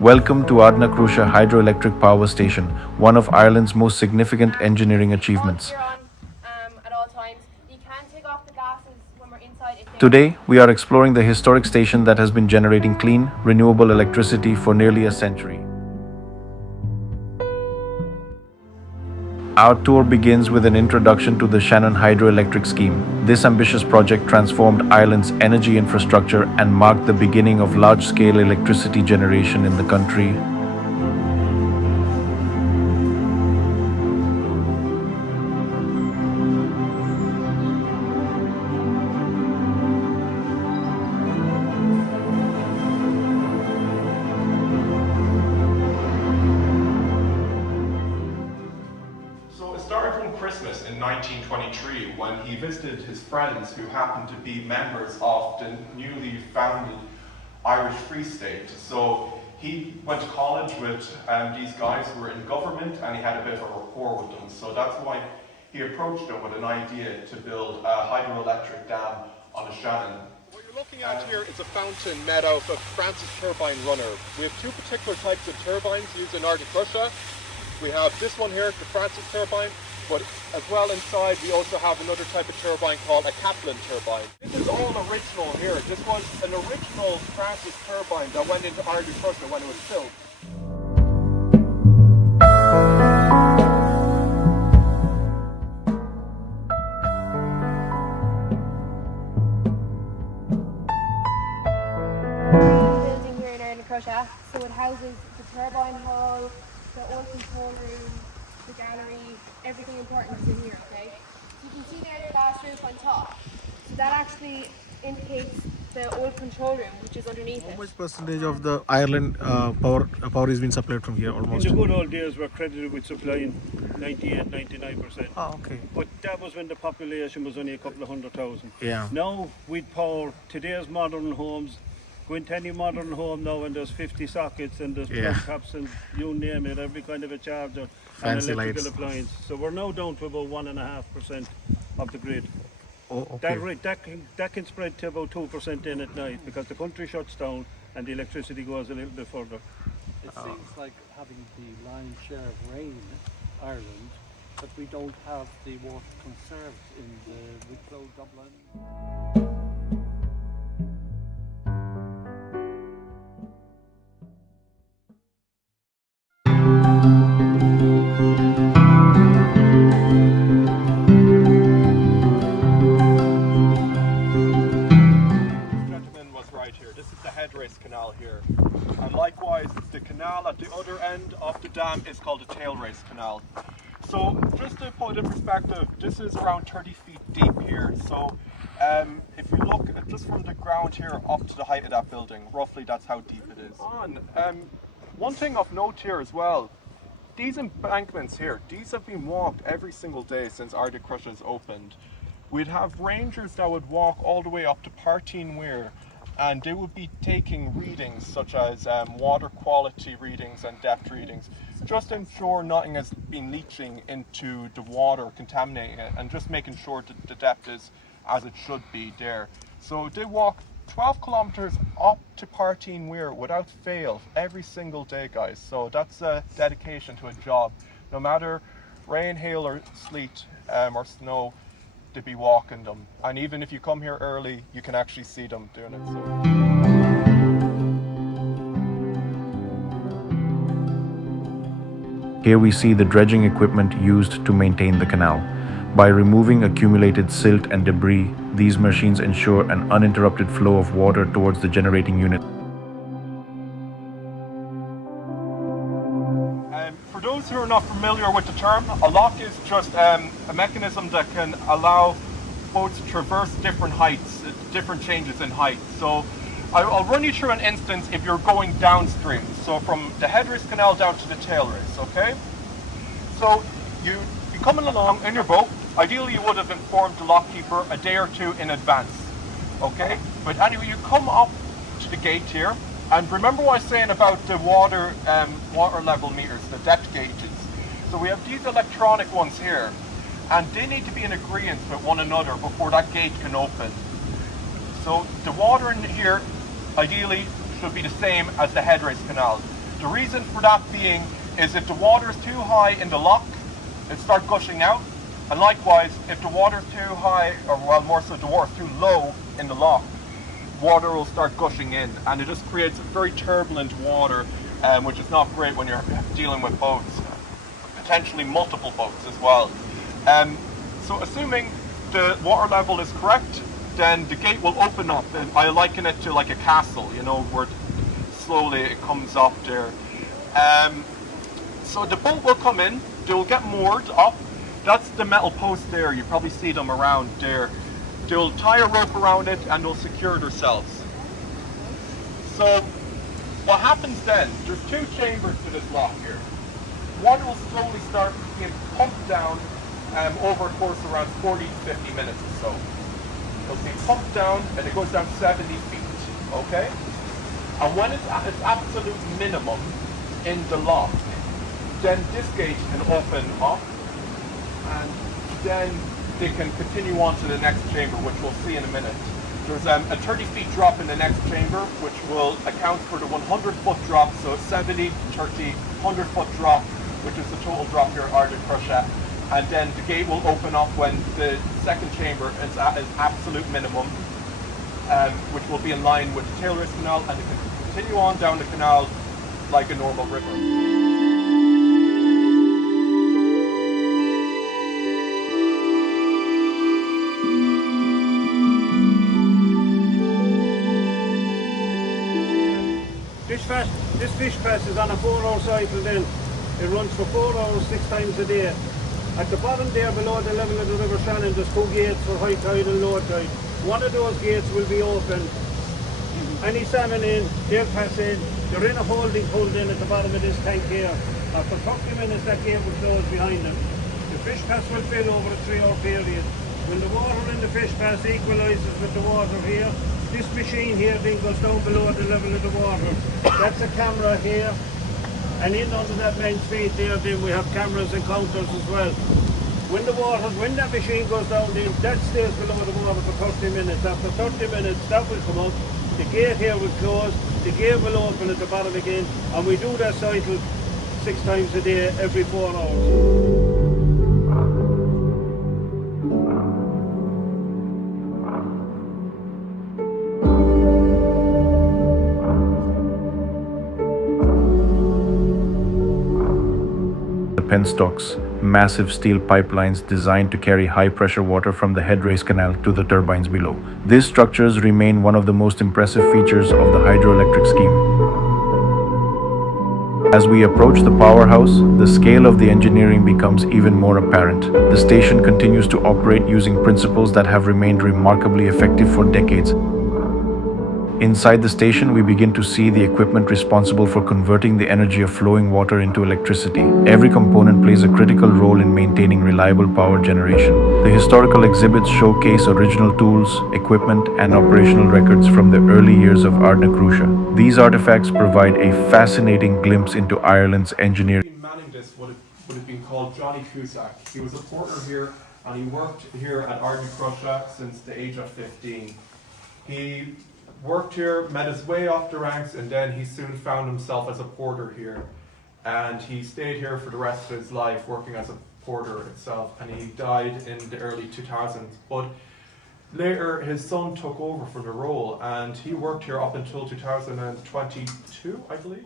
Welcome to Ardnacrusha Hydroelectric Power Station, one of Ireland's most significant engineering achievements. At all times. You can take off the glasses when we're inside. Today, we are exploring the historic station that has been generating clean, renewable electricity for nearly a century. Our tour begins with an introduction to the Shannon Hydroelectric Scheme. This ambitious project transformed Ireland's energy infrastructure and marked the beginning of large-scale electricity generation in the country. Christmas in 1923 when he visited his friends who happened to be members of the newly founded Irish Free State. So he went to college with these guys who were in government, and he had a bit of a rapport with them. So that's why he approached them with an idea to build a hydroelectric dam on the Shannon. What you're looking at here is a fountain made out of Francis turbine runner. We have two particular types of turbines used in Ardnacrusha. We have this one here, the Francis turbine, but as well inside we also have another type of turbine called a Kaplan turbine. This is all original here. This was an original Francis turbine that went into Ardnacrusha when it was built. Building here in Ardnacrusha, so it houses the turbine hall, the oil control room, the gallery, everything important is in here, okay? So you can see there the glass roof on top. So that actually indicates the oil control room, which is underneath it. How much percentage of the Ireland power is being supplied from here almost? In the good old days, we're credited with supplying 98-99%. Oh, okay. But that was when the population was only a couple of 100,000. Yeah. Now we'd power today's modern homes. Go into any modern home now and there's 50 sockets and there's plug caps and you name it, every kind of a charger and Fancy electrical lights. appliance. So we're now down to about 1.5% of the grid. Oh, okay. That can spread to about 2% in at night because the country shuts down and the electricity goes a little bit further. It seems like having the lion's share of rain in Ireland, but we don't have the water conserved in the Wicklow, Dublin. Canal here, and likewise the canal at the other end of the dam is called the tail race canal. So just to put it in perspective, this is around 30 feet deep here. So if you look at just from the ground here up to the height of that building, roughly that's how deep it is. One thing of note here as well, these embankments here, these have been walked every single day since Ardnacrusha has opened. We'd have rangers that would walk all the way up to Partine Weir, and they would be taking readings such as water quality readings and depth readings, just to ensure nothing has been leaching into the water, contaminating it, and just making sure that the depth is as it should be there. So they walk 12 kilometers up to Partine Weir without fail every single day, guys. So that's a dedication to a job. No matter rain, hail or sleet or snow, to be walking them, and even if you come here early you can actually see them doing it. Here we see the dredging equipment used to maintain the canal. By removing accumulated silt and debris, these machines ensure an uninterrupted flow of water towards the generating unit. For those who are not familiar with the term, a lock is just a mechanism that can allow boats to traverse different heights, different changes in height. So I'll run you through an instance if you're going downstream. So from the head race canal down to the tail race, okay? So you're coming along in your boat. Ideally you would have informed the lockkeeper a day or two in advance, okay? But anyway, you come up to the gate here. And remember what I was saying about the water level meters, the depth gauges. So we have these electronic ones here, and they need to be in agreement with one another before that gate can open. So the water in here, ideally, should be the same as the head race canal. The reason for that being is if the water is too high in the lock, it starts gushing out. And likewise, if the water is too high, or well, more so the water is too low in the lock, water will start gushing in, and it just creates very turbulent water, which is not great when you're dealing with boats, potentially multiple boats as well. So assuming the water level is correct, then the gate will open up, and I liken it to like a castle, you know, where slowly it comes up there. So the boat will come in, they will get moored up. That's the metal post there, you probably see them around there. They'll tie a rope around it and they'll secure themselves. So what happens then, there's two chambers to this lock here. One will slowly start being pumped down over a course of around 40 to 50 minutes or so. It'll be pumped down and it goes down 70 feet, okay? And when it's at its absolute minimum in the lock, then this gate can open up and then they can continue on to the next chamber, which we'll see in a minute. There's a 30 feet drop in the next chamber, which will account for the 100-foot drop, so 70, 30, 100-foot drop, which is the total drop here at Ardnacrusha. And then the gate will open up when the second chamber is at its absolute minimum, which will be in line with the tail race canal, and it can continue on down the canal like a normal river. This fish pass is on a 4-hour cycle then. It runs for 4 hours, 6 times a day. At the bottom there below the level of the River Shannon, there's 2 gates for high tide and low tide. One of those gates will be open. Any salmon in, they'll pass in. They're in a holding pool then at the bottom of this tank here. After 30 minutes that gate will close behind them. The fish pass will fill over a 3-hour period. When the water in the fish pass equalises with the water here, this machine here then goes down below the level of the water. That's a camera here. And in under that man's feet there, then we have cameras and counters as well. When that machine goes down, then that stays below the water for 30 minutes. After 30 minutes, that will come up. The gate here will close. The gate will open at the bottom again. And we do that cycle 6 times a day, every 4 hours. Penstocks, massive steel pipelines designed to carry high-pressure water from the head race canal to the turbines below. These structures remain one of the most impressive features of the hydroelectric scheme. As we approach the powerhouse, the scale of the engineering becomes even more apparent. The station continues to operate using principles that have remained remarkably effective for decades. Inside the station, we begin to see the equipment responsible for converting the energy of flowing water into electricity. Every component plays a critical role in maintaining reliable power generation. The historical exhibits showcase original tools, equipment, and operational records from the early years of Ardnacrusha. These artifacts provide a fascinating glimpse into Ireland's engineering. Manning this would have been called Johnny Cusack. He was a porter here, and he worked here at Ardnacrusha since the age of 15. He worked here, met his way up the ranks, and then he soon found himself as a porter here. And he stayed here for the rest of his life working as a porter itself, and he died in the early 2000s. But later his son took over for the role, and he worked here up until 2022, I believe.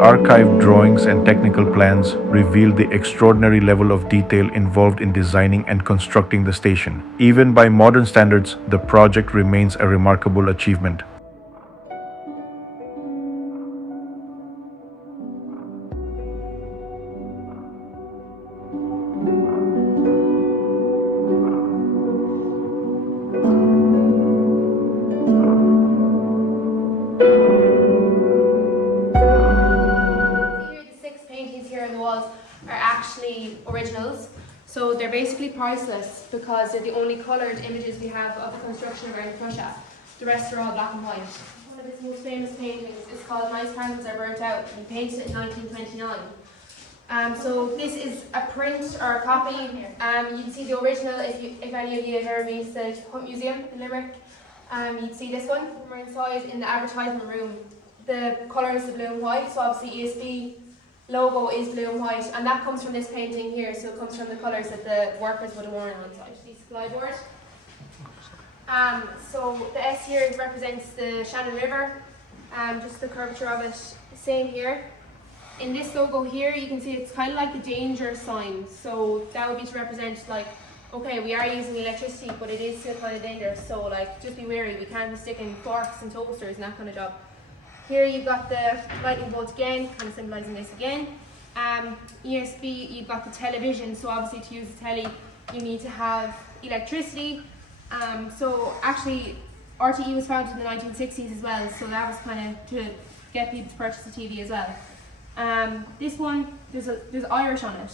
Archived drawings and technical plans reveal the extraordinary level of detail involved in designing and constructing the station. Even by modern standards, the project remains a remarkable achievement. Originals, so they're basically priceless because they're the only coloured images we have of the construction of Ardnacrusha. The rest are all black and white. One of his most famous paintings is called Nice Candles Are Burnt Out, and he painted it in 1929. So this is a print or a copy. You can see the original if any of you have ever been to the Hunt Museum in Limerick. You'd see this one. We're inside in the advertisement room the colour is the blue and white, so obviously ESB logo is blue and white, and that comes from this painting here, so it comes from the colours that the workers would have worn on site, these flyboard. So the S here represents the Shannon River, just the curvature of it, same here. In this logo here, you can see it's kind of like the danger sign, so that would be to represent like, okay, we are using electricity, but it is still kind of dangerous, so like, just be wary, we can't be sticking forks and toasters and that kind of job. Here you've got the lightning bolt again, kind of symbolising this again. ESB, you've got the television, so obviously to use the telly, you need to have electricity. So actually, RTE was founded in the 1960s as well, so that was kind of to get people to purchase a TV as well. This one, there's Irish on it.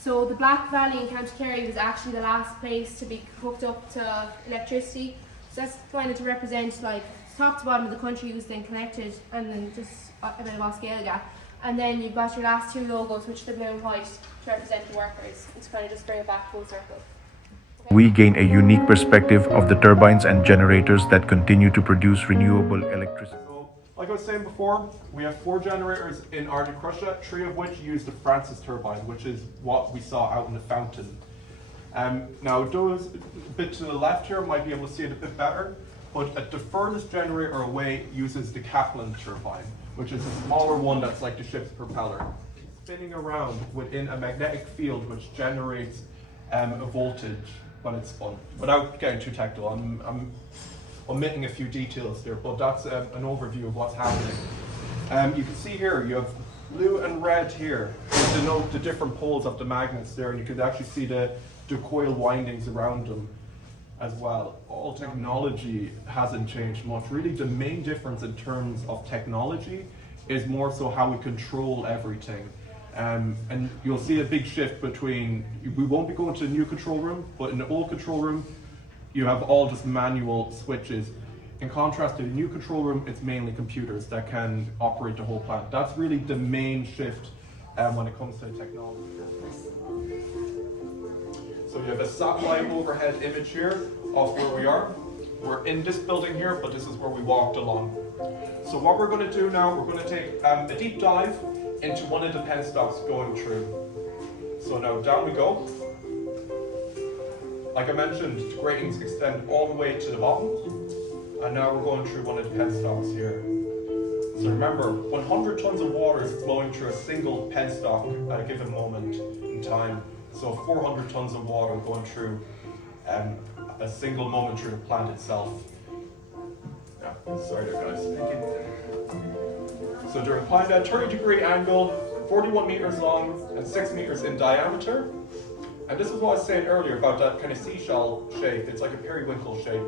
So the Black Valley in County Kerry was actually the last place to be hooked up to electricity. So that's kind of to represent like top to bottom of the country was then connected, and then just a bit of Osceola. And then you've got your last two logos, which are the blue and white, to represent the workers. It's kind of just bring it back full circle. We gain a unique perspective of the turbines and generators that continue to produce renewable electricity. So, like I was saying before, we have 4 generators in Ardnacrusha, 3 of which use the Francis turbine, which is what we saw out in the fountain. Now those a bit to the left here might be able to see it a bit better, but the furthest generator away uses the Kaplan turbine, which is a smaller one that's like the ship's propeller, spinning around within a magnetic field which generates a voltage when it's spun. Without getting too technical, I'm omitting a few details there, but that's an overview of what's happening. You can see here, you have blue and red here to denote the different poles of the magnets there, and you can actually see the coil windings around them as well. All technology hasn't changed much. Really, the main difference in terms of technology is more so how we control everything. And you'll see a big shift between, we won't be going to the new control room, but in the old control room, you have all just manual switches. In contrast to the new control room, it's mainly computers that can operate the whole plant. That's really the main shift when it comes to technology. So you have a satellite overhead image here of where we are. We're in this building here, but this is where we walked along. So what we're going to do now, we're going to take a deep dive into one of the penstocks going through. So now down we go. Like I mentioned, the gratings extend all the way to the bottom. And now we're going through one of the penstocks here. So remember, 100 tons of water is flowing through a single penstock at a given moment in time. So 400 tons of water going through a single moment through the plant itself. Yeah, sorry there guys. So during plant at a 30-degree angle, 41 meters long and 6 meters in diameter. And this is what I was saying earlier about that kind of seashell shape. It's like a periwinkle shape.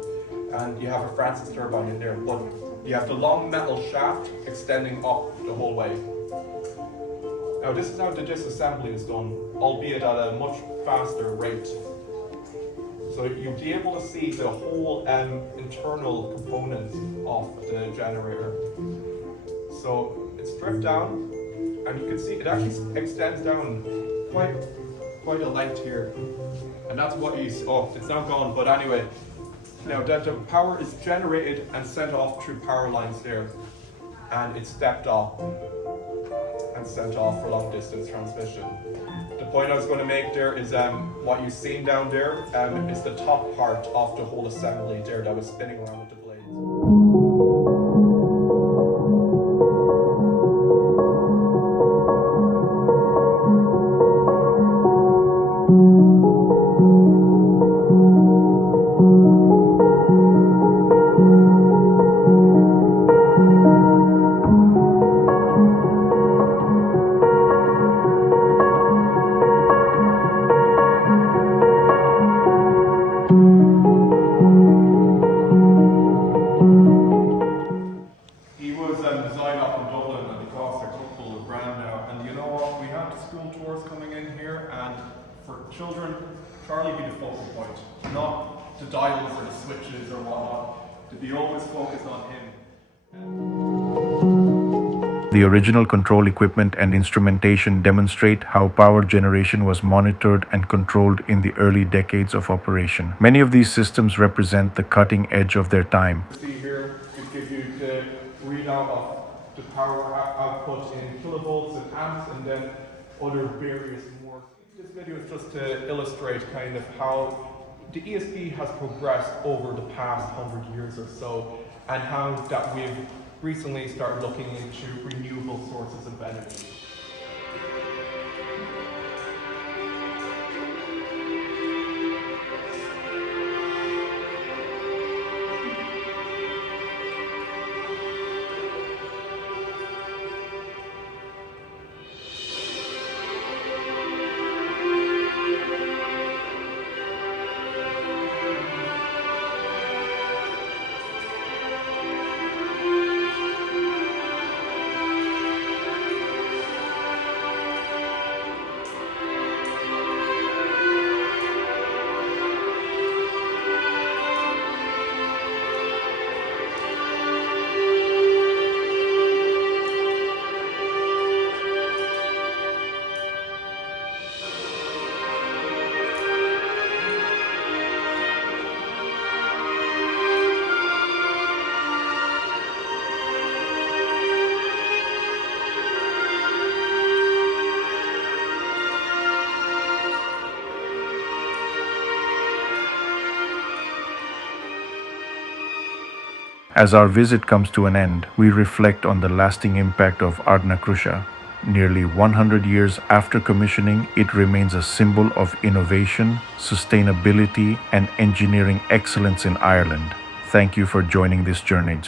And you have a Francis turbine in there, but you have the long metal shaft extending up the whole way. Now this is how the disassembly is done, albeit at a much faster rate. So you'll be able to see the whole internal components of the generator. So it's stripped down, and you can see it actually extends down quite a length here. And that's what you see. Oh, it's now gone, but anyway. Now that the power is generated and sent off through power lines there, and it's stepped off and sent off for long distance transmission. The point I was going to make there is what you've seen down there is the top part of the whole assembly there that was spinning around with the blades. Not the dials or the switches or whatnot, to be always focused on him. The original control equipment and instrumentation demonstrate how power generation was monitored and controlled in the early decades of operation. Many of these systems represent the cutting edge of their time. See here, it gives you the readout of the power output in kilovolts and amps, and then other various more. This video is just to illustrate kind of how the ESB has progressed over the past 100 years or so, and how that we've recently started looking into renewable sources of energy. As our visit comes to an end, we reflect on the lasting impact of Ardnacrusha. Nearly 100 years after commissioning, it remains a symbol of innovation, sustainability, and engineering excellence in Ireland. Thank you for joining this journey.